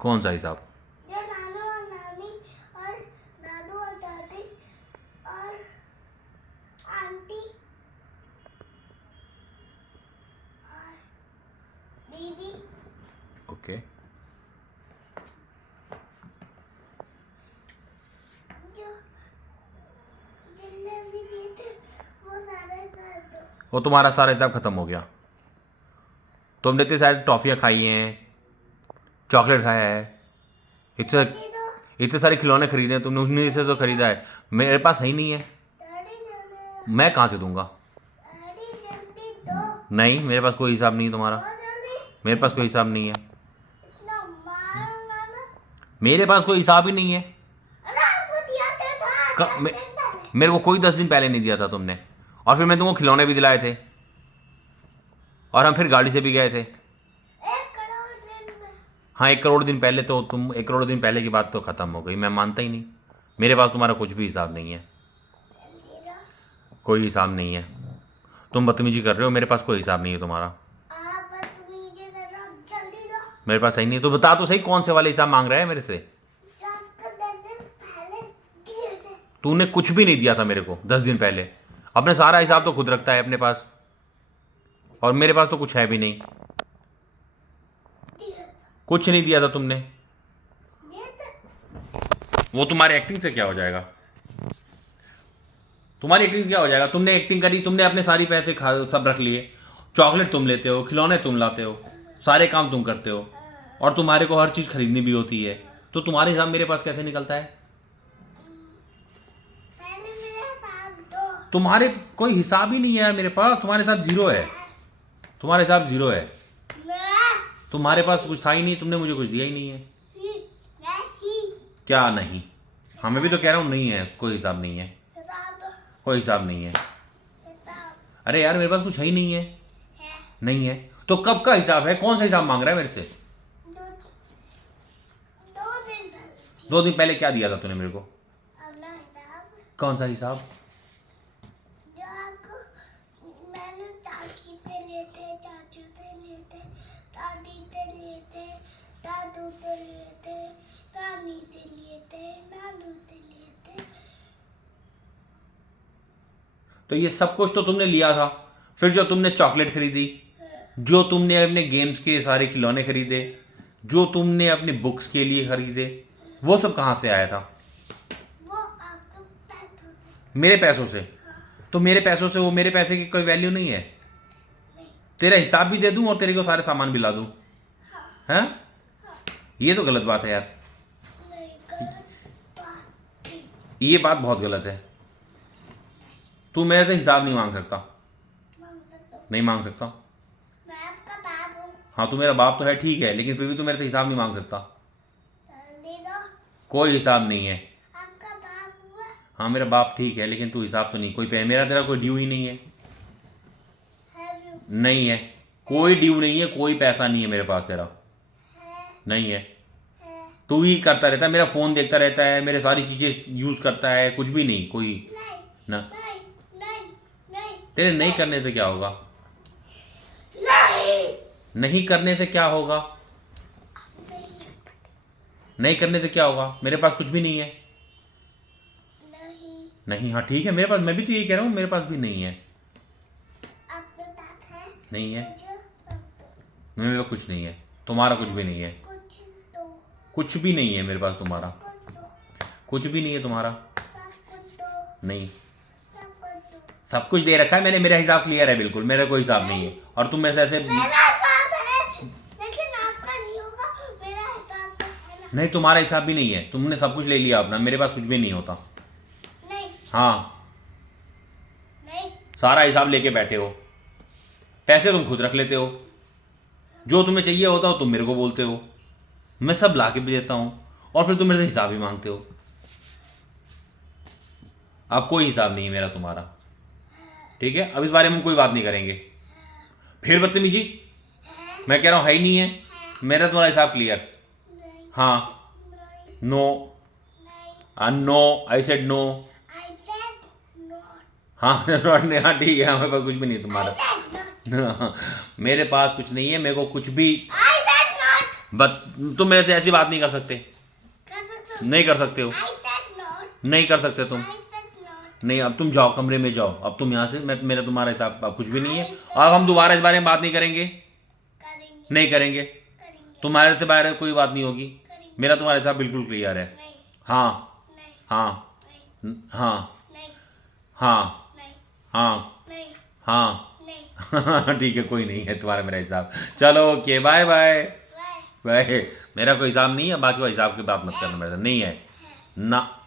कौन सा हिसाब? जो नानू और नानी और दादू और दादी और आंटी और दीदी ओके। जो जितने भी दिए थे वो सारे कर दो। वो तुम्हारा सारा हिसाब खत्म हो गया। तुमने इतनी सारी टॉफियाँ खाई हैं, चॉकलेट खाया है, इतने दादी दो, इतने सारे खिलौने खरीदे हैं तुमने, उन्हीं से तो खरीदा है। मेरे पास है ही नहीं है, दादी जल्दी, मैं कहाँ से दूंगा? दादी जल्दी दो, नहीं, मेरे पास कोई हिसाब नहीं है तुम्हारा। दो जल्दी। मेरे पास कोई हिसाब नहीं है। इतना मारूंगा ना। मेरे पास कोई हिसाब ही नहीं है। अरे आपको दिया था क- 10 मे, दिन पहले। मेरे को कोई 10 दिन पहले नहीं दिया था तुमने। और फिर मैं तुमको खिलौने भी दिलाए थे, और हम फिर गाड़ी से भी गए थे। 1 करोड़ दिन में। हाँ, 1 करोड़ दिन पहले तो तुम 1 करोड़ दिन पहले की बात तो ख़त्म हो गई, मैं मानता ही नहीं। मेरे पास तुम्हारा कुछ भी हिसाब नहीं है, जल्दी दो। कोई हिसाब नहीं है। तुम बदतमीजी कर रहे हो, मेरे पास कोई हिसाब नहीं है तुम्हारा। आप बदतमीजी कर रहे हो, जल्दी दो। मेरे पास है ही नहीं, तो बता तो सही कौन से वाले हिसाब मांग रहा है मेरे से। जो आपको 10 दिन पहले दिए थे। तूने कुछ भी नहीं दिया था मेरे को 10 दिन पहले। अपने सारा हिसाब तो खुद रखता है अपने पास, और मेरे पास तो कुछ है भी नहीं। दिए थे। कुछ नहीं दिया था तुमने। दिए थे। वो तुम्हारी एक्टिंग से क्या हो जाएगा? तुम्हारी एक्टिंग क्या हो जाएगा? तुमने एक्टिंग करी, तुमने अपने सारी पैसे खा सब रख लिए। चॉकलेट तुम लेते हो, खिलौने तुम लाते हो, सारे काम तुम करते हो, और तुम्हारे को हर चीज़ खरीदनी भी होती है। तो तुम्हारे हिसाब मेरे पास कैसे निकलता है? पहले मेरे हिसाब दो। तुम्हारे कोई हिसाब ही नहीं है यार मेरे पास। तुम्हारे हिसाब जीरो है, तुम्हारे हिसाब जीरो है। तुम्हारे पास कुछ था ही नहीं, तुमने मुझे कुछ दिया ही नहीं है। नहीं। क्या नहीं? हाँ, मैं भी तो कह रहा हूँ नहीं है, कोई हिसाब नहीं है, हिसाब दो। कोई हिसाब नहीं है। हिसाब अरे यार, मेरे पास कुछ है ही नहीं है। है। नहीं है तो कब का हिसाब है? कौन सा हिसाब मांग रहा है मेरे से? 2 दिन पहले 2 दिन पहले क्या दिया था तूने मेरे को? अपना हिसाब। कौन सा हिसाब? जो आपको मैंने चाची से लिए थे, चाचू से लिए थे, दादी से लिए थे, दादू से लिए थे, नानी से लिए थे, नानू से लिए थे। तो ये सब कुछ तो तुमने लिया था। फिर जो तुमने चॉकलेट खरीदी, जो तुमने अपने गेम्स के सारे खिलौने खरीदे, जो तुमने अपनी बुक्स के लिए खरीदे, वो सब कहाँ से आया था? वो आपको पैसों से। मेरे पैसों से? तो मेरे पैसों से, वो मेरे पैसे की कोई वैल्यू नहीं है? नहीं। तेरा हिसाब भी दे दूं और तेरे को सारे सामान भी ला दूं? हाँ। हैं? ये तो गलत बात है यार। नहीं, गलत बात थी। ये बात बहुत गलत है। तू मेरे से हिसाब नहीं मांग सकता। मांग सकता हूँ। नहीं मांग सकता। मैं आपका बाप हूँ। हाँ, तू मेरा बाप तो है, ठीक है, लेकिन फिर भी तू मेरे से हिसाब नहीं मांग सकता। जल्दी दो। कोई हिसाब नहीं है। आपका बाप हुआ। हाँ, मेरा बाप ठीक है, लेकिन तू हिसाब तो नहीं। कोई मेरा तेरा कोई ड्यू ही नहीं है। है भी। नहीं है, कोई ड्यू नहीं है, कोई पैसा नहीं है मेरे पास तेरा। है। नहीं है। है। तू ही करता रहता है, मेरा फ़ोन देखता रहता है, मेरे सारी चीज़ें यूज़ करता है, कुछ भी नहीं कोई। नहीं। ना, नहीं। नहीं। नहीं। तेरे नहीं करने से क्या होगा? नहीं। नहीं करने से क्या होगा? नहीं। नहीं करने से क्या होगा? मेरे पास कुछ भी नहीं है। नहीं। नहीं, हाँ ठीक है, मेरे पास, मैं भी तो यही कह रहा हूँ, मेरे पास भी नहीं है। आपके पास है। नहीं है, मुझे सब दो। मेरे पास कुछ नहीं है, तुम्हारा कुछ भी नहीं है। कुछ दो। कुछ भी नहीं है मेरे पास तुम्हारा। कुछ दो। कुछ भी नहीं है तुम्हारा। सब कुछ दो। नहीं, सब कुछ दो। सब कुछ दे रखा है मैंने, मेरा हिसाब क्लियर है बिल्कुल, मेरा कोई हिसाब नहीं है। और तुम मेरे से ऐसे मेरा हिसाब है, लेकिन आपका नहीं होगा। मेरा हिसाब तो है ना। नहीं, तुम्हारा हिसाब भी नहीं है, तुमने सब कुछ ले लिया अपना, मेरे पास कुछ भी नहीं होता। नहीं। हाँ, नहीं। सारा हिसाब लेके बैठे हो। पैसे तुम खुद रख लेते हो, जो तुम्हें चाहिए होता हो तुम मेरे को बोलते हो, मैं सब ला के भी देता हूँ, और फिर तुम मेरे से हिसाब ही मांगते हो। अब कोई हिसाब नहीं है मेरा तुम्हारा, ठीक है? अब इस बारे में कोई बात नहीं करेंगे। फिर बदतमीजी, मैं कह रहा हूँ है ही नहीं है, मेरा तुम्हारा हिसाब क्लियर। नहीं। हाँ, नहीं। नो, नहीं। No, I said no. I said not. हाँ नॉट नहीं, हाँ ठीक है, मेरे पास कुछ भी नहीं है I तुम्हारा। said not. मेरे पास कुछ नहीं है, मेरे को कुछ भी। I said not. बट तुम मेरे से ऐसी बात नहीं कर सकते, कर सकते हो? नहीं कर सकते हो, I said not. नहीं कर सकते तुम। I said not. नहीं, अब तुम जाओ कमरे में जाओ, अब तुम यहाँ से, मैं मेरा तुम्हारा हिसाब अब कुछ भी नहीं है। अब हम दोबारा इस बारे में बात नहीं करेंगे, करेंगे नहीं करेंगे। करेंगे तुम्हारे से बाहर कोई बात नहीं होगी, करेंगे। मेरा तुम्हारे हिसाब बिल्कुल क्लियर है। नहीं हाँ नहीं हाँ नहीं हाँ नहीं हाँ नहीं हाँ नहीं हाँ नहीं। ठीक है, कोई नहीं है तुम्हारा मेरा हिसाब। चलो okay, bye bye bye. Bye. मेरा कोई हिसाब नहीं है, बाकी का हिसाब की बात मत करना मेरे से, नहीं है ना।